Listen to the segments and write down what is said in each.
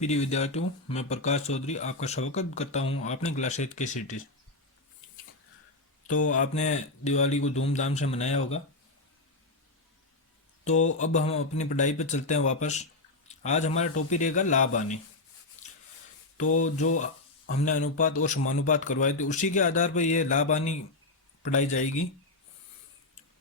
प्रिय विद्यार्थियों, मैं प्रकाश चौधरी आपका स्वागत करता हूं आपने क्लास 8 के सिटीज। तो आपने दिवाली को धूमधाम से मनाया होगा। तो अब हम अपनी पढ़ाई पर चलते हैं वापस। आज हमारा टॉपिक रहेगा लाभ हानि। तो जो हमने अनुपात और समानुपात करवाए थे उसी के आधार पर यह लाभ हानि पढ़ाई जाएगी।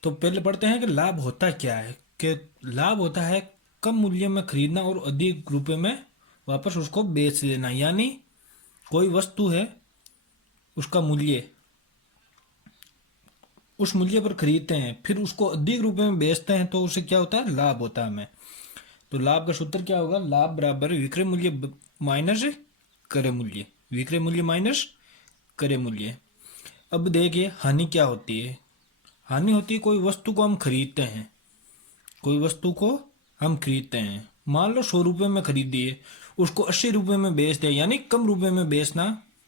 तो पहले पढ़ते हैं कि लाभ होता क्या है। कि लाभ होता है कम मूल्य में खरीदना और अधिक रुपए में वापस उसको बेच लेना। यानी कोई वस्तु है, उसका मूल्य, उस मूल्य पर खरीदते हैं, फिर उसको अधिक रुपए में बेचते हैं, तो उसे क्या होता है, लाभ होता है हमें। तो लाभ का सूत्र क्या होगा, लाभ बराबर विक्रय मूल्य माइनस क्रय मूल्य, विक्रय मूल्य माइनस क्रय मूल्य। अब देखिए हानि क्या होती है। हानि होती है कोई वस्तु को हम खरीदते हैं, कोई वस्तु को हम खरीदते हैं, मान लो 100 रुपये में खरीदिए, उसको 80 रुपये में बेच दे, यानी कम रुपए में बेचना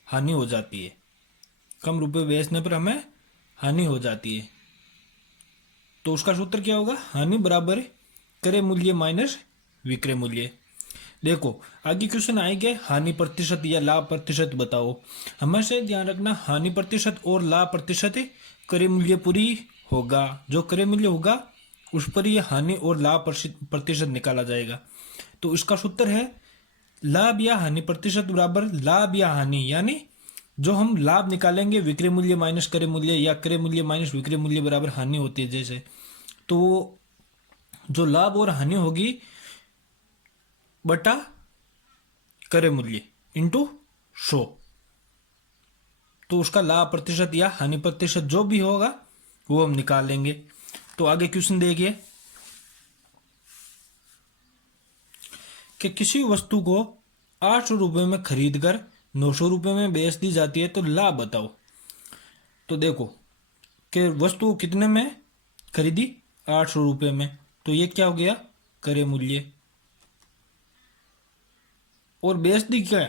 हानि हो जाती है। कम रुपए बेचने पर हमें हानि हो जाती है। तो उसका सूत्र क्या होगा, हानि बराबर क्रय मूल्य माइनस विक्रय मूल्य। देखो आगे क्वेश्चन आएंगे, हानि प्रतिशत या लाभ प्रतिशत बताओ। हमेशा ध्यान रखना, हानि प्रतिशत और लाभ प्रतिशत क्रय मूल्य पूरी होगा। जो क्रय मूल्य होगा उस पर यह हानि और लाभ प्रतिशत निकाला जाएगा। तो इसका सूत्र है लाभ या हानि प्रतिशत बराबर लाभ या हानि, यानी जो हम लाभ निकालेंगे विक्रय मूल्य माइनस क्रय मूल्य या क्रय मूल्य माइनस विक्रय मूल्य बराबर हानि होती है जैसे। तो जो लाभ और हानि होगी बटा क्रय मूल्य इंटू 100। तो उसका लाभ प्रतिशत या हानि प्रतिशत जो भी होगा वो हम निकाल लेंगे। तो आगे क्वेश्चन देखिए कि किसी वस्तु को 800 रुपये में खरीद कर 900 रुपये में बेच दी जाती है, तो लाभ बताओ। तो देखो कि वस्तु कितने में खरीदी, 800 रुपये में, तो ये क्या हो गया, क्रय मूल्य, और बेच दी क्या,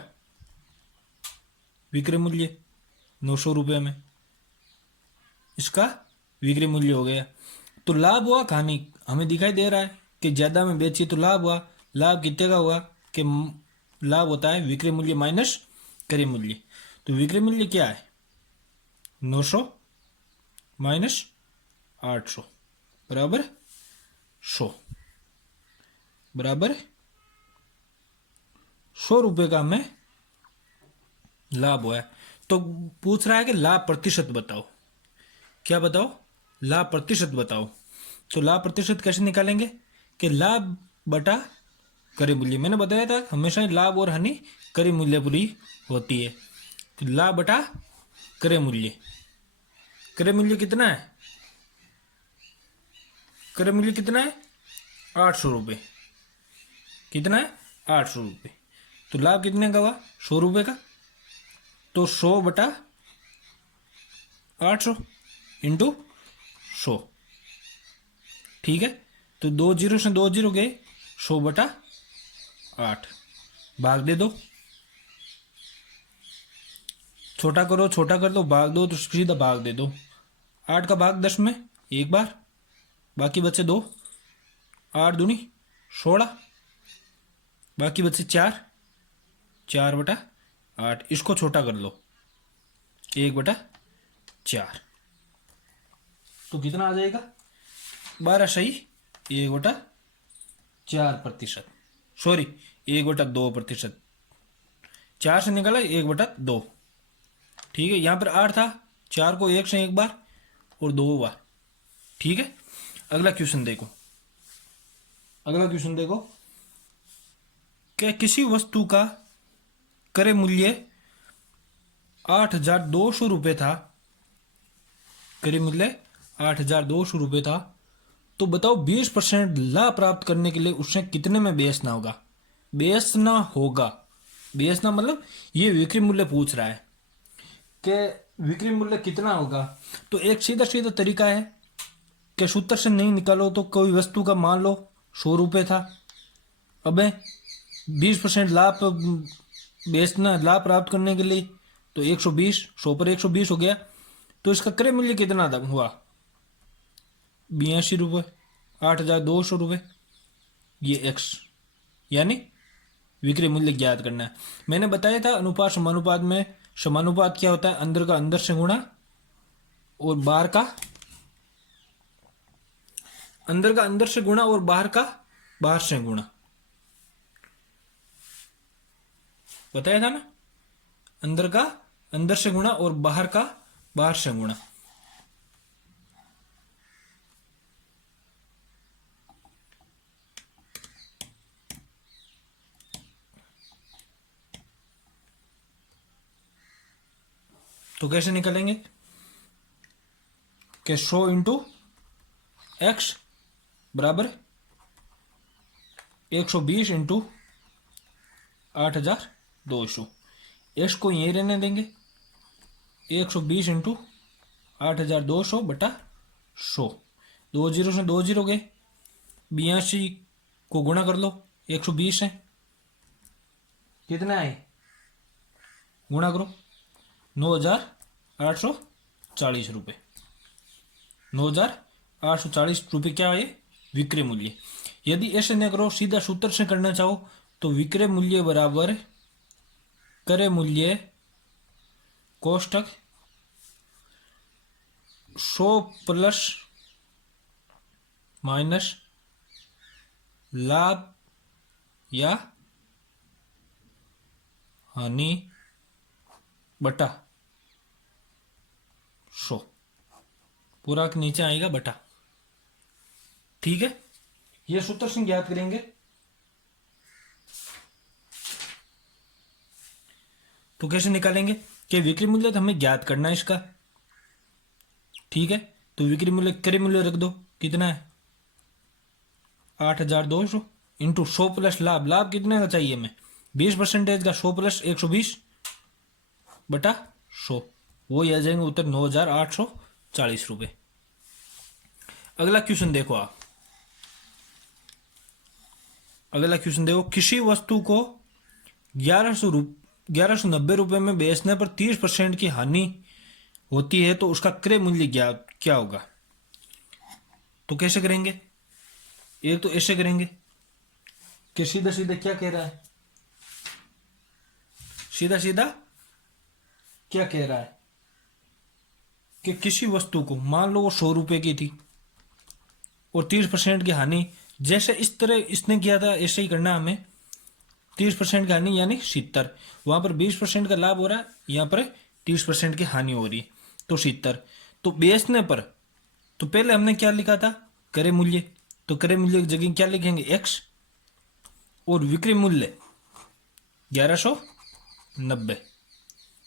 विक्रय मूल्य 900 रुपये में, इसका विक्रय मूल्य हो गया। तो लाभ हुआ हानि हमें दिखाई दे रहा है कि ज्यादा में बेची तो लाभ हुआ। लाभ कितने का हुआ कि लाभ होता है विक्रय मूल्य माइनस क्रय मूल्य। तो विक्रय मूल्य क्या है, 900 माइनस 800 बराबर 100, बराबर 100 रुपये का हमें लाभ हुआ है। तो पूछ रहा है कि लाभ प्रतिशत बताओ। क्या बताओ, लाभ प्रतिशत बताओ। तो लाभ प्रतिशत कैसे निकालेंगे कि लाभ बटा क्रय मूल्य। मैंने बताया था हमेशा लाभ और हानि क्रय मूल्य पूरी होती है। तो लाभ बटा क्रय मूल्य, क्रय मूल्य कितना है, क्रय मूल्य कितना है, 800 रुपये। कितना है, 800 रुपये। तो लाभ कितने का हुआ, 100 रुपये का। तो 100 बटा 800 इंटू 100। ठीक है, तो 2 जीरो से 2 जीरो गए, 100 बटा 8, भाग दे दो, छोटा करो, छोटा कर दो, भाग दो तो सीधा भाग दे दो। 8 का भाग 10 में एक बार, बाकी बचे 2, 8 दूनी 16, बाकी बचे 4, 4 बटा 8, इसको छोटा कर लो, 1 बटा 4। तो कितना आ जाएगा, 12 सही 1 बटा 4%, सॉरी 1 बटा 2%, 4 से निकाला 1 बटा 2। ठीक है, यहाँ पर 8 था, 4 को 1 से एक बार और 2 बार। ठीक है, अगला क्वेश्चन देखो, अगला क्वेश्चन देखो कि किसी वस्तु का क्रय मूल्य 8,200 रुपये था, क्रय मूल्य 8,200 रुपये था, तो बताओ 20% लाभ प्राप्त करने के लिए उसने कितने में बेचना होगा। बेचना होगा, बेचना मतलब ये विक्रय मूल्य पूछ रहा है कि विक्रय मूल्य कितना होगा। तो एक सीधा सीधा तरीका है कि सूत्र से नहीं निकालो तो कोई वस्तु का मान लो 100 रुपये था, अब 20% लाभ बेचना, लाभ प्राप्त करने के लिए, तो 120, 100 पर 120 हो गया। तो इसका क्रय मूल्य कितना हुआ, 82 रुपये, 8,200 रुपये, ये एक्स, यानी विक्रय मूल्य ज्ञात करना है। मैंने बताया था अनुपात समानुपात में समानुपात क्या होता है, अंदर का अंदर से गुणा और बाहर का अंदर का अंदर से गुणा और बाहर का बाहर से गुणा, बताया था ना, अंदर का अंदर से गुणा और बाहर का बाहर से गुणा। तो कैसे निकालेंगे कि 100 इंटू एक्स बराबर 120 इंटू 8200। एक्स को यहीं रहने देंगे, 120 इंटू 8200 बटा 100। 2 जीरो से 2 जीरो गए, 82 को गुणा कर लो 120 है, कितना है गुणा करो 9840 रुपये। 9840 रुपये क्या है विक्रय मूल्य। यदि ऐसे न करो, सीधा सूत्र से करना चाहो तो विक्रय मूल्य बराबर क्रय मूल्य कोष्टक 100 प्लस माइनस लाभ या हानि बटा 100, पूरा के नीचे आएगा बटा। ठीक है, ये सूत्र से ज्ञात करेंगे। तो कैसे निकालेंगे कि विक्रय मूल्य तो हमें ज्ञात करना है इसका। ठीक है, तो विक्रय मूल्य क्रय मूल्य रख दो, कितना है 8200 इंटू 100 प्लस लाभ। लाभ कितने का चाहिए हमें 20% का, 100 प्लस 120 बटा 100, वो ही आ जाएंगे उत्तर 9840 रुपये। अगला क्वेश्चन देखो आप, अगला क्वेश्चन देखो, किसी वस्तु को 1190 रुपये में बेचने पर 30% की हानि होती है तो उसका क्रय मूल्य क्या होगा। तो कैसे करेंगे, एक तो ऐसे करेंगे कि सीधा सीधा क्या कह रहा है, सीधा सीधा क्या कह रहा है कि किसी वस्तु को मान लो वो 100 रुपए की थी और 30% की हानि, जैसे इस तरह इसने किया था ऐसे ही करना हमें। 30% की हानि यानी 70, वहां पर 20% का लाभ हो रहा है, यहाँ पर 30% की हानि हो रही है, तो 70। तो बेचने पर तो पहले हमने क्या लिखा था क्रय मूल्य, तो क्रय मूल्य की जगह क्या लिखेंगे एक्स, और विक्रय मूल्य 1190,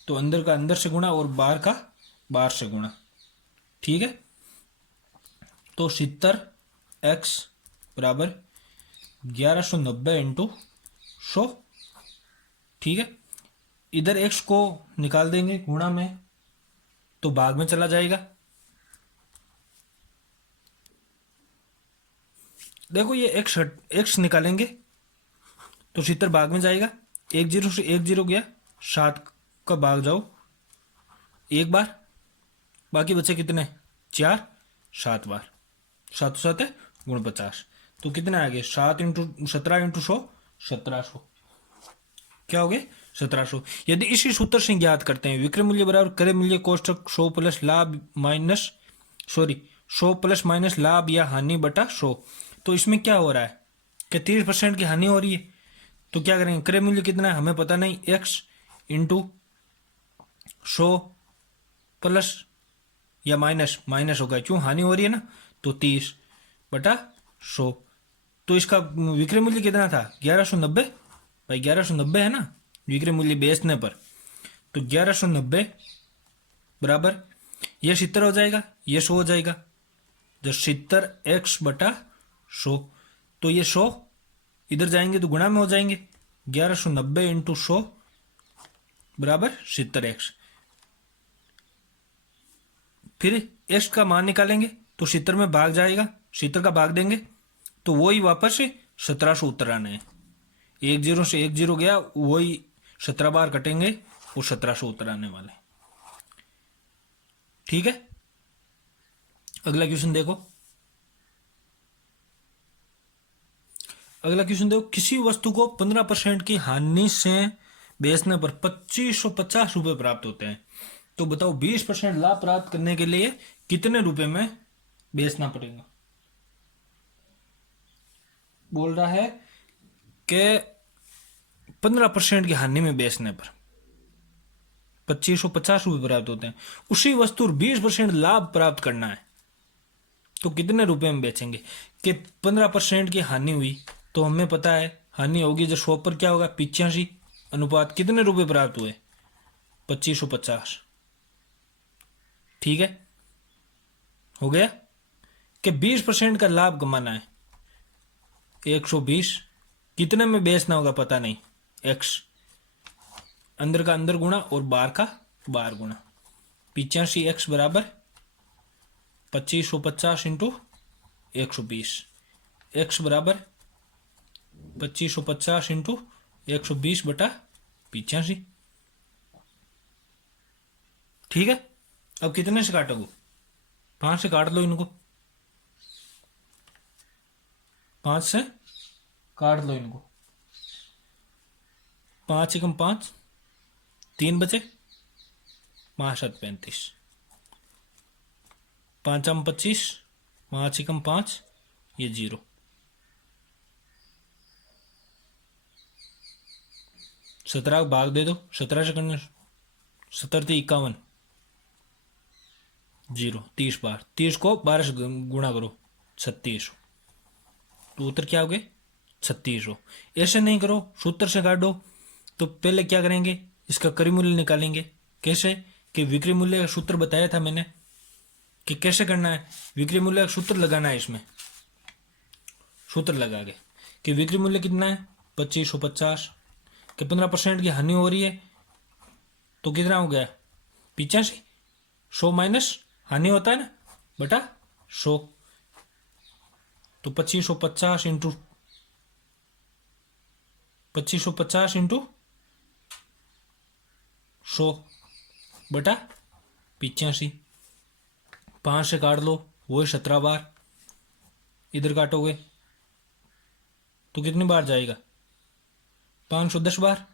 तो अंदर का अंदर से गुणा और बाहर का बाहर से गुणा। ठीक है, तो 70x बराबर 1190 इंटू 100। ठीक है, इधर x को निकाल देंगे गुणा में, तो भाग में चला जाएगा। देखो ये x निकालेंगे तो 70 भाग में जाएगा, 10 से 10 गया, 7 का भाग जाओ एक बार, बाकी बचे कितने 4, 7 बार, 7 7 है 49, तो कितना आ गया 7 इंटू 17 इंटू 100 1700, क्या हो गया 1700। यदि इसी सूत्र से ज्ञात करते हैं विक्रय मूल्य बराबर क्रय मूल्य कोष्टक 100 प्लस लाभ माइनस 100 प्लस माइनस लाभ या हानि बटा 100, तो इसमें क्या हो रहा है कि 30% की हानि हो रही है, तो क्या करेंगे क्रय मूल्य कितना है हमें पता नहीं, x इंटू 100 प्लस या माइनस माइनस होगा क्यों हानि हो रही है ना, तो 30 बटा 100। तो इसका विक्रय मूल्य कितना था 1190, भाई 1190 है ना विक्रय मूल्य बेचने पर, तो 1190 बराबर ये 70 हो जाएगा, ये 100 हो जाएगा, जब 70x बटा 100, तो ये 100 इधर जाएंगे तो गुणा में हो जाएंगे, 1190 इंटू 100 बराबर 70x। फिर x का मान निकालेंगे तो 70 में भाग जाएगा, 70 का भाग देंगे तो वही वापस 1700 उत्तर आने हैं, 10 से 10 गया, वही 17 बार कटेंगे और 1700 उत्तर आने वाले। ठीक है, अगला क्वेश्चन देखो, अगला क्वेश्चन देखो, किसी वस्तु को 15% की हानि से बेचने पर 2550 रुपये प्राप्त होते हैं, तो बताओ 20% लाभ प्राप्त करने के लिए कितने रुपए में बेचना पड़ेगा। बोल रहा है कि 15% की हानि में बेचने पर 2550 रुपये प्राप्त होते हैं, उसी वस्तु 20% लाभ प्राप्त करना है, तो कितने रुपए में बेचेंगे। कि 15% की हानि हुई तो हमें पता है हानि होगी जब 100 पर क्या होगा 85 अनुपात कितने रुपए प्राप्त हुए 2550। ठीक है, हो गया। कि 20% का लाभ कमाना है 120, कितने में बेचना होगा पता नहीं, x अंदर का अंदर गुणा और बाहर का बाहर गुणा, 85x बराबर 2550 इंटू 120, x बराबर 2550 इंटू 120 बटा 85। ठीक है, अब कितने से काटोगे, 5 से काट लो इनको, 5 से काट लो इनको, 5 एकम 5, 3 बचे, 5 7 35, 5 आम 25, 5 एकम 5, ये 0, 17 भाग दे दो, 17 से करने 17 × 51, 0, 30 बार, 30 को 12 से गुणा करो 36, तो उत्तर क्या हो गए 3600। ऐसे नहीं करो, सूत्र से काटो, तो पहले क्या करेंगे इसका क्रय मूल्य निकालेंगे। कैसे, कि विक्रय मूल्य का सूत्र बताया था मैंने कि कैसे करना है, विक्रय मूल्य का सूत्र लगाना है, इसमें सूत्र लगा के कि विक्रय मूल्य कितना है 2550, कि 15% की हानि हो रही है तो कितना हो गया 85, 100 माइनस हानि होता है ना बटा 100, तो 2550 इंटू 100 बटा 85, 5 से काट लो, वो 17 बार, इधर काटोगे तो कितनी बार जाएगा 510 बार,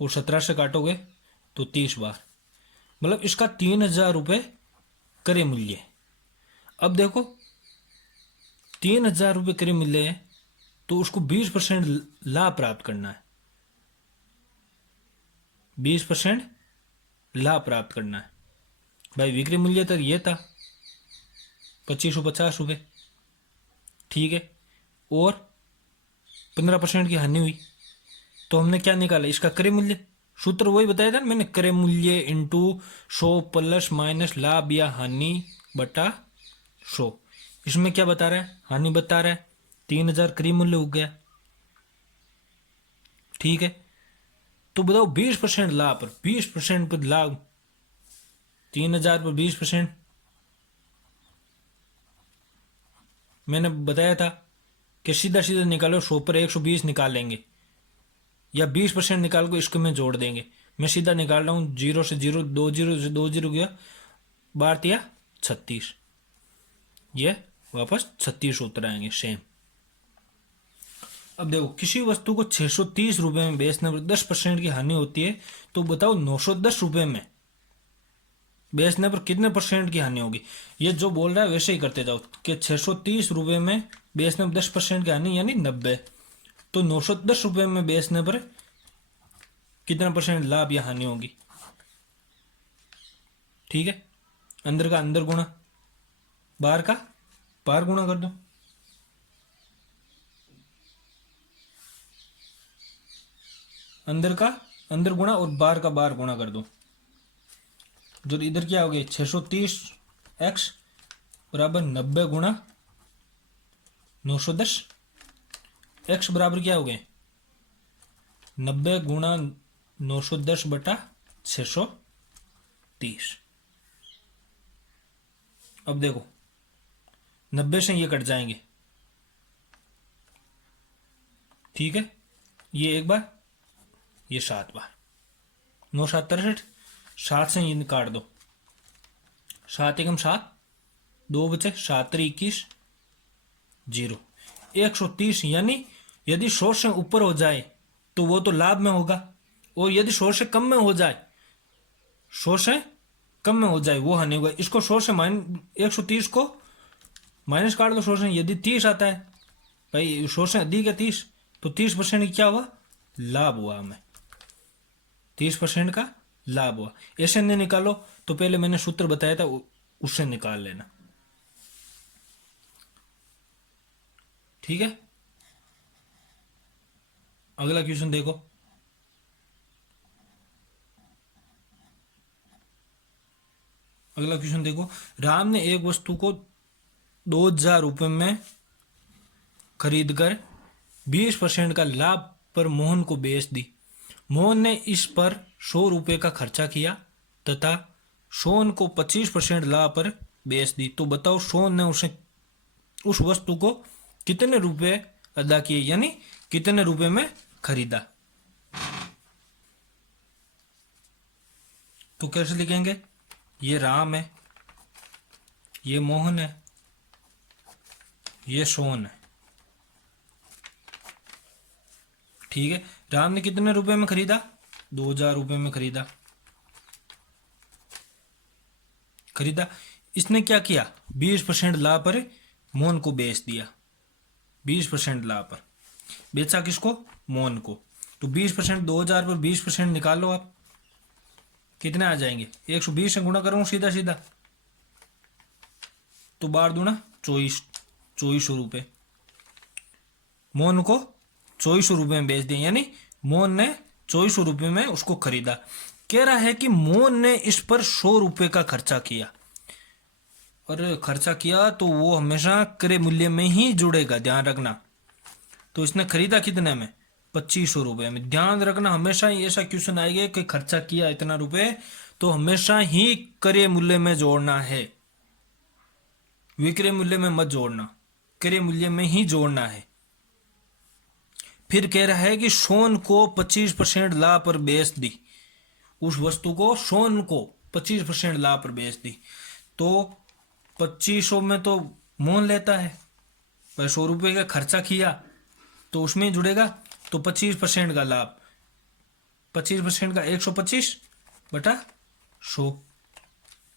और 17 से काटोगे तो 30 बार, मतलब इसका 3000 रुपये क्रय मूल्य है। अब देखो 3000 रुपये क्रय मूल्य है तो उसको 20% लाभ प्राप्त करना है, 20% लाभ प्राप्त करना है। भाई विक्रय मूल्य तो ये था 2550 रुपये, ठीक है, और 15% की हानि हुई तो हमने क्या निकाला इसका क्रय मूल्य, सूत्र वही बताया था ना मैंने, क्रय मूल्य इंटू 100 प्लस माइनस लाभ या हानि बटा 100। इसमें क्या बता रहा है, हानि बता रहा है, 3000 क्रय मूल्य हो गया। ठीक है, तो बताओ 20% लाभ पर 20% पर लाभ, 3000 पर 20%, मैंने बताया था कि सीधा सीधा निकालो, 100 पर 120 निकाल लेंगे, या 20% निकाल को इसको में जोड़ देंगे। मैं सीधा निकाल रहा हूँ, 0 से 0, 2 0 से 2 0 गया, 12 या 36, ये वापस 36 उत्तर आएंगे सेम। अब देखो किसी वस्तु को 630 रुपए में बेचने पर 10% की हानि होती है, तो बताओ 910 रुपए में बेचने पर कितने % की हानि होगी। ये जो बोल रहा है वैसे ही करते जाओ कि 630 रुपए में बेचने पर 10% की हानि यानी 90, तो 910 रुपए में बेचने पर कितना % लाभ या हानि होगी। ठीक है, अंदर का अंदर गुणा बाहर का बाहर गुणा कर दो, अंदर का अंदर गुणा और बाहर का बाहर गुणा कर दो, जो इधर क्या हो गया 630x बराबर 90 गुणा 910, x बराबर क्या हो गए 90 गुणा 910 बटा 630। अब देखो 90 से ये कट जाएंगे, ठीक है, ये एक बार, ये 7 बार, 9 7 63, 7 से ये काट दो, 7 एकम 7, 2 बचे, 7 3 21, 0, 130, यानी यदि 100 से ऊपर हो जाए तो वो तो लाभ में होगा, और यदि 100 से कम में हो जाए, 100 से कम में हो जाए वो हानि होगा। इसको 100 से 130 को माइनस काट दो 100 से, यदि 30 आता है भाई, 100 से अधिक है 30, तो 30% क्या हुआ, लाभ हुआ हमें, 30% का लाभ हुआ। ऐसे नहीं निकालो तो पहले मैंने सूत्र बताया था उससे निकाल लेना, ठीक है। अगला क्वेश्चन देखो, अगला क्वेश्चन देखो, राम ने एक वस्तु को 2000 रुपये में खरीद कर 20% का लाभ पर मोहन को बेच दी। मोहन ने इस पर 100 रुपये का खर्चा किया तथा सोन को 25% लाभ पर बेच दी। तो बताओ सोन ने उसे उस वस्तु को कितने रुपए अदा किए, यानी कितने रुपए में खरीदा। तो कैसे लिखेंगे, ये राम है, ये मोहन है, ये सोन है, ठीक है। राम ने कितने रुपए में खरीदा, 2000 रुपये में खरीदा। इसने क्या किया, 20% लाभ पर मोहन को बेच दिया, 20% लाभ पर बेचा, किसको, मोहन को। तो 20%, 2000 पर 20% निकालो आप, कितने आ जाएंगे, 120 से गुणा करूं सीधा सीधा, तो 12 दूना 2400 रुपये। मोहन को 2400 रुपये में बेच दिया, यानी मोहन ने 2400 रुपये में उसको खरीदा। कह रहा है कि मोहन ने इस पर 100 रुपये का खर्चा किया, और खर्चा किया तो वो हमेशा क्रय मूल्य में ही जुड़ेगा, ध्यान रखना। तो इसने खरीदा कितने में, 2500 रुपये में। ध्यान रखना, हमेशा ही ऐसा क्वेश्चन आएगा कि खर्चा किया इतना रुपए, तो हमेशा ही क्रय मूल्य में जोड़ना है, विक्रय मूल्य में मत जोड़ना, क्रय मूल्य में ही जोड़ना है। फिर कह रहा है कि सोन को 25% लाभ पर बेच दी, उस वस्तु को सोन को 25% लाभ पर बेच दी। तो 2500 में तो मोहन लेता है, 100 रुपये का खर्चा किया तो उसमें ही जुड़ेगा, तो 25% का लाभ, 25% का 125 बटा 100,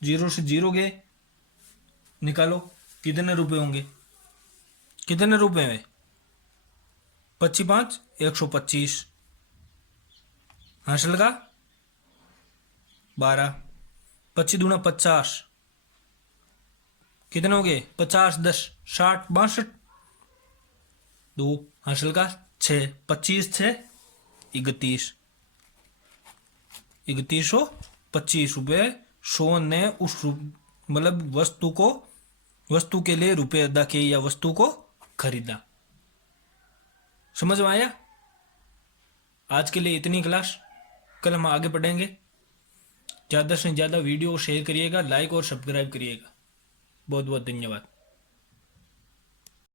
0 से 0 गए, निकालो कितने रुपए होंगे, कितने रुपए में, 25 125, हासिल का 12, 25 दूना 50, कितने हो गए, 50 10 60 62, 2 हासिल का 6, 25 6 31, 3125 रुपये सोन ने उस मतलब वस्तु के लिए रुपए अदा किए या वस्तु को खरीदा। समझ में आया। आज के लिए इतनी क्लास, कल हम आगे पढ़ेंगे। ज़्यादा से ज़्यादा वीडियो शेयर करिएगा, लाइक और सब्सक्राइब करिएगा। बहुत बहुत धन्यवाद।